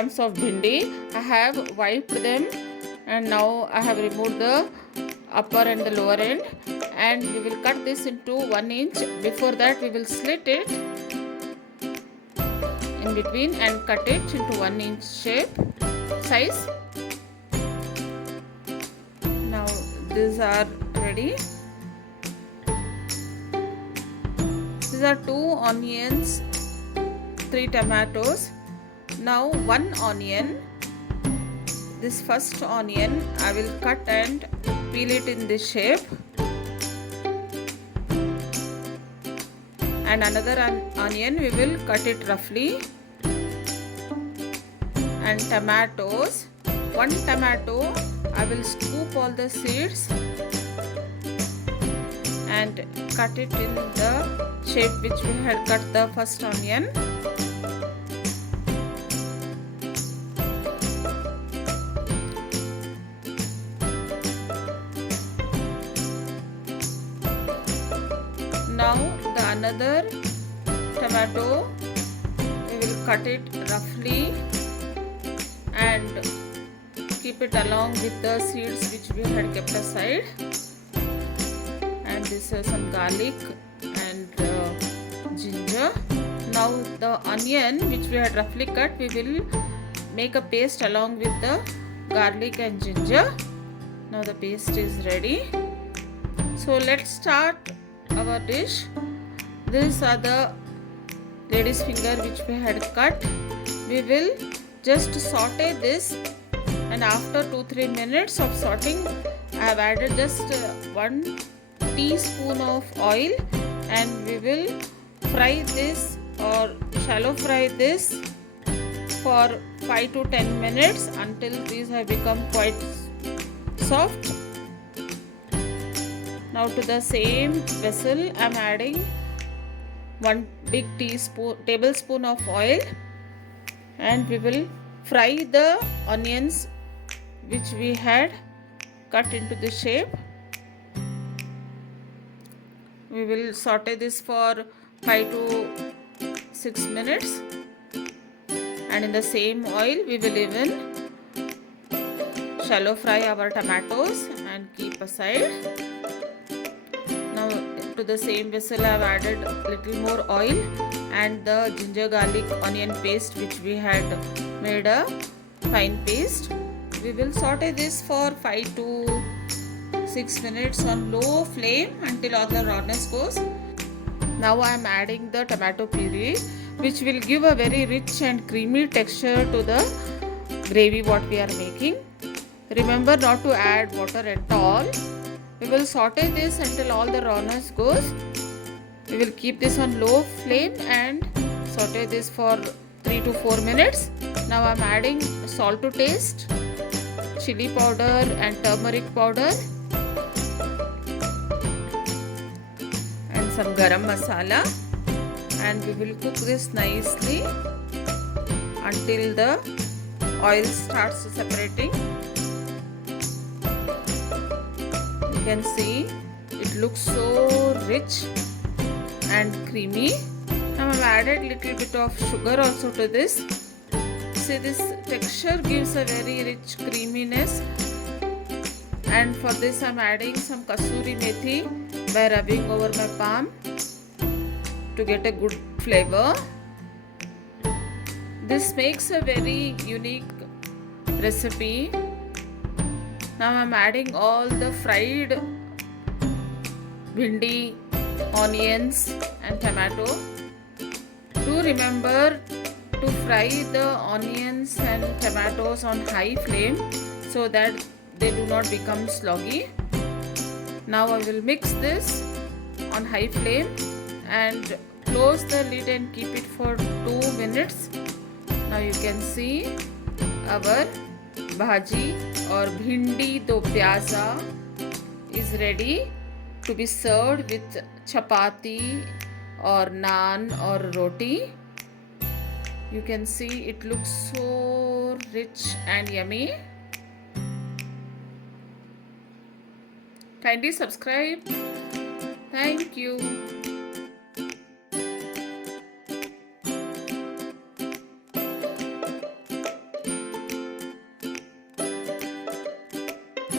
grams of bhindi. I have wiped them and now I have removed the upper and the lower end, and we will cut this into 1 inch. Before that, we will slit it in between and cut it into 1 inch shape size. Now these are ready. These are 2 onions, 3 tomatoes. Now 1 onion. This first onion I will cut and peel it in this shape, and another onion we will cut it roughly. And tomatoes, 1 tomato I will scoop all the seeds and cut it in the shape which we had cut the first onion. Now the another tomato, we will cut it roughly and keep it along with the seeds which we had kept aside. And this is some garlic and ginger. Now the onion which we had roughly cut, we will make a paste along with the garlic and ginger. Now the paste is ready. So let's start our dish. These are the lady's finger which we had cut. We will just saute this, and after 2-3 minutes of sauteing, I have added just 1 teaspoon of oil, and we will fry this or shallow fry this for 5 to 10 minutes until these have become quite soft. Now to the same vessel I am adding 1 big tablespoon of oil, and we will fry the onions which we had cut into the shape. We will saute this for 5 to 6 minutes, and in the same oil we will even shallow fry our tomatoes and keep aside. Now to the same vessel I have added little more oil and the ginger garlic onion paste which we had made a fine paste. We will saute this for 5 to 6 minutes on low flame until all the rawness goes. Now I am adding the tomato puree, which will give a very rich and creamy texture to the gravy what we are making. Remember not to add water at all. We will saute this until all the rawness goes. We will keep this on low flame and saute this for 3 to 4 minutes. Now I am adding salt to taste, chili powder and turmeric powder, and some garam masala, and we will cook this nicely until the oil starts separating. You can see it looks so rich and creamy. Now I have added little bit of sugar also to this. See, this texture gives a very rich creaminess, and for this I am adding some kasuri methi by rubbing over my palm to get a good flavor. This makes a very unique recipe. Now I am adding all the fried bhindi, onions and tomato. Do remember to fry the onions and tomatoes on high flame so that they do not become soggy. Now I will mix this on high flame and close the lid and keep it for 2 minutes. Now you can see our bhaji or bhindi do pyaza is ready to be served with chapati or naan or roti. You can see it looks so rich and yummy. Kindly subscribe. Thank you.